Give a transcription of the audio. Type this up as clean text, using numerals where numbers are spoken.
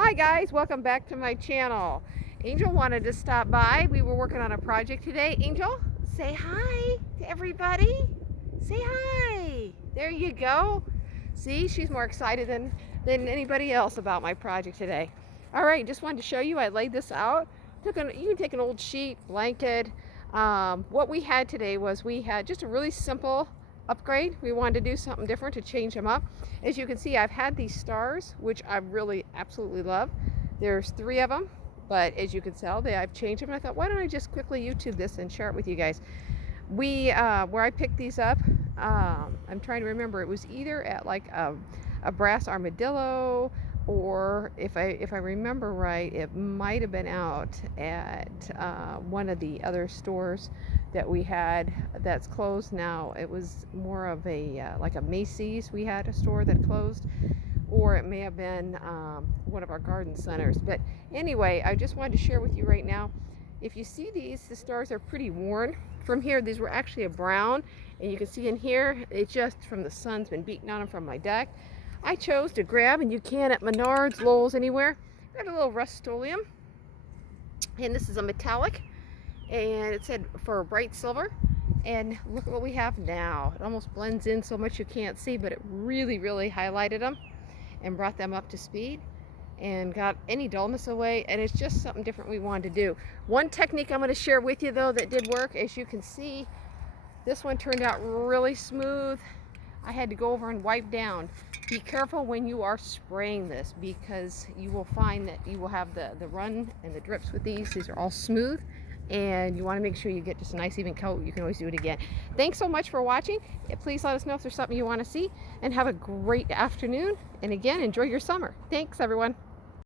Hi guys, welcome back to my channel. Angel wanted to stop by. We were working on a project today. Angel, say hi to everybody. Say hi. There you go. See, she's more excited than anybody else about my project today. All right, just wanted to show you. I laid this out. You can take an old sheet, blanket. What we had today was we had just a really simple upgrade. We wanted to do something different to change them up. As you can see, I've had these stars, which I really absolutely love. There's 3 of them, but as you can tell, I've changed them. I thought, why don't I just quickly YouTube this and share it with you guys? Where I picked these up, I'm trying to remember, it was either at like a brass armadillo, or if I remember right, it might have been out at one of the other stores that we had that's closed now. It was more of a like a Macy's. We had a store that closed, or it may have been one of our garden centers. But anyway, I just wanted to share with you right now. If you see these, the stars are pretty worn. From here, these were actually a brown, and you can see in here, it just from the sun's been beating on them from my deck. I chose to grab, and you can at Menards, Lowe's, anywhere. Got a little Rust-Oleum, and this is a metallic, and it said for a bright silver. And look at what we have now. It almost blends in so much you can't see, but it really, really highlighted them and brought them up to speed and got any dullness away, and it's just something different we wanted to do. One technique I'm going to share with you though that did work, as you can see, this one turned out really smooth. I had to go over and wipe down. Be careful when you are spraying this, because you will find that you will have the run and the drips with these. These are all smooth, and you want to make sure you get just a nice even coat. You can always do it again. Thanks so much for watching. Please let us know if there's something you want to see, and have a great afternoon, and again, enjoy your summer. Thanks everyone.